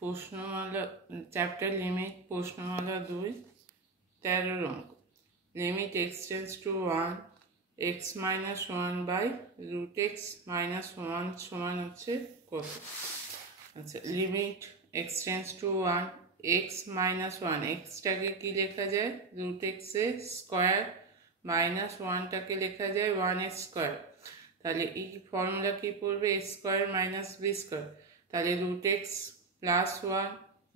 প্রশ্নমালা chapter limit প্রশ্নমালা 2 13 অঙ্ক limit x tends to 1 x minus 1 by root x minus 1 সমান হচ্ছে কত। আচ্ছা, limit x tends to 1 x minus 1 এক্সটাকে কি লেখা যায় রুট এক্স এর স্কোয়ার মাইনাস 1টাকে লেখা যায় 1 স্কোয়ার। তাহলে এই ফর্মুলা কি পড়বে a square minus b square. তাহলে root x plus 1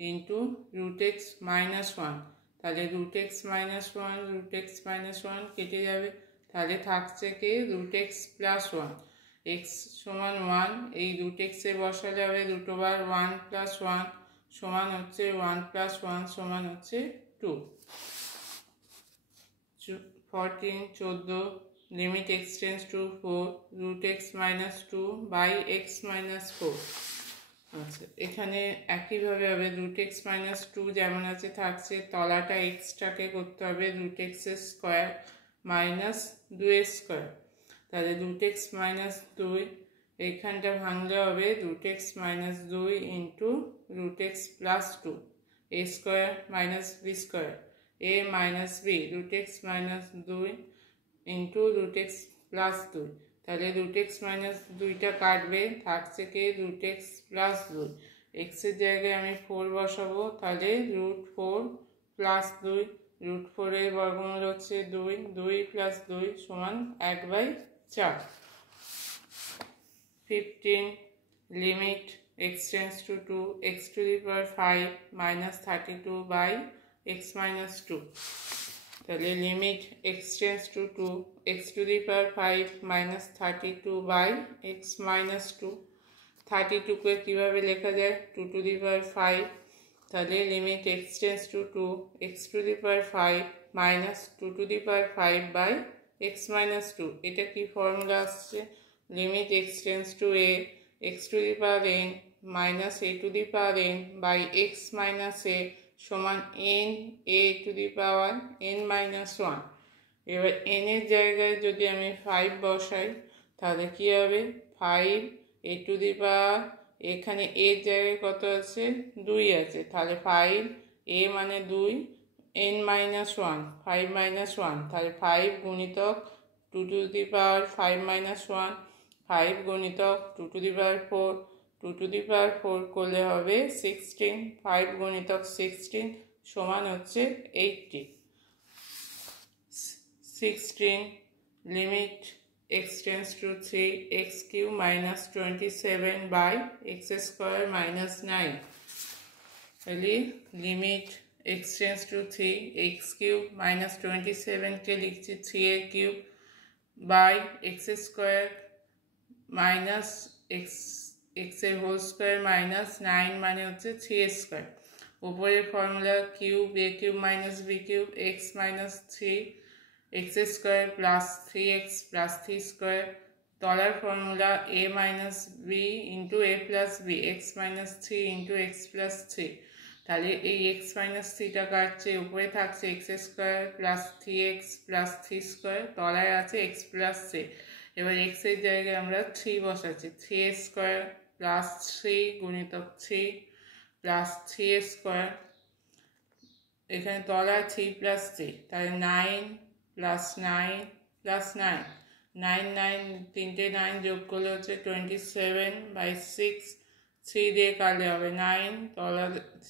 into root x minus 1। তাহলে root x minus 1 root x minus 1 কেটে যাবে। তাহলে থাকছে কি রুট এক্স প্লাস 1 এক্স সমান 1। এই রুট এক্সে বসালে হবে রুট ওভার 1 প্লাস 1 সমান হচ্ছে 1 প্লাস 1 সমান হচ্ছে 2। 14 limit x tends to 4 root x minus 2 by x minus 4। আচ্ছা, এখানে একইভাবে হবে রুট এক্স মাইনাস 2 যেমন আছে থাকছে, তলাটা এক্সটাকে করতে হবে root x square minus 2 square. তাহলে রুট এক্স মাইনাস 2 এইখানটা ভাঙলে হবে root x minus 2 into root x plus 2 a square minus b square a minus b root x minus 2 into root x plus 2। তাহলে রুট এক্স মাইনাস 2টা কাটবে, থাকছে কি root x plus 2। এক্সের জায়গায় আমি 4 বসাবো, তাহলে রুট 4 প্লাস 2 রুট 4 এর বর্গমূল হচ্ছে 2 2 প্লাস 2 সমান 1/4। 15 limit x tends to 2 x to the power 5 minus 32 by x minus 2। তাহলে limit x tends to 2 x to the power 5 minus 32 by x minus 2। 32কে কীভাবে লেখা যায় 2 টু দি পাওয়ার 5। তাহলে limit x tends to 2 x to the power 5 minus 2 to the power 5 by x minus 2। এটা কি formula আসছে limit x tends to a x to the power n minus a to the power n by x minus a সমান n a to the power n minus 1। এবার n এর জায়গায় যদি আমি 5 বসাই তাহলে কি হবে 5 a টু দি পাওয়ার, এখানে এর জায়গায় কত আছে 2 আছে, তাহলে 5 a মানে 2 n মাইনাস 1 5 মাইনাস 1। তাহলে 5 গুণিতক 2 টু দি পাওয়ার 5 মাইনাস 1 5 গুণিতক 2 to the power 4 2 to the পাওয়ার 4 করলে হবে 16 5 গুণিতক 16 সমান হচ্ছে 80। 16 limit x tends to 3 x cube minus 27 by x square minus 9। তাহলে limit x tends to 3 x cube minus 27কে লিখছি 3 এর cube by x square minus x এর হোল স্কোয়ার মাইনাস 9 মানে হচ্ছে 3 স্কোয়ার। উপরের formula cube a cube minus b cube x minus 3 x square plus 3x plus 3 square. তলার formula a minus b into a plus b x minus 3 into x plus 3। তাহলে এই x minus 3টা কাটছে, উপরে থাকছে x square plus 3x plus 3 square, তলায় আছে x plus 3। এবার এক্স এর জায়গায় আমরা 3 বসাচ্ছি 3 স্কোয়ার প্লাস 3 গুণিতক 3 প্লাস 3 স্কোয়ার, এখানে তলা 3 প্লাস 3 তাহলে 9 প্লাস 9 প্লাস 9 9 9 তিনটে 9 যোগ করলে হচ্ছে 27 বাই 6। 3 দিয়ে কাটলে হবে 9, তলা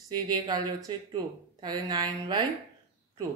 3 দিয়ে কাটলে হচ্ছে 2, তাহলে 9/2।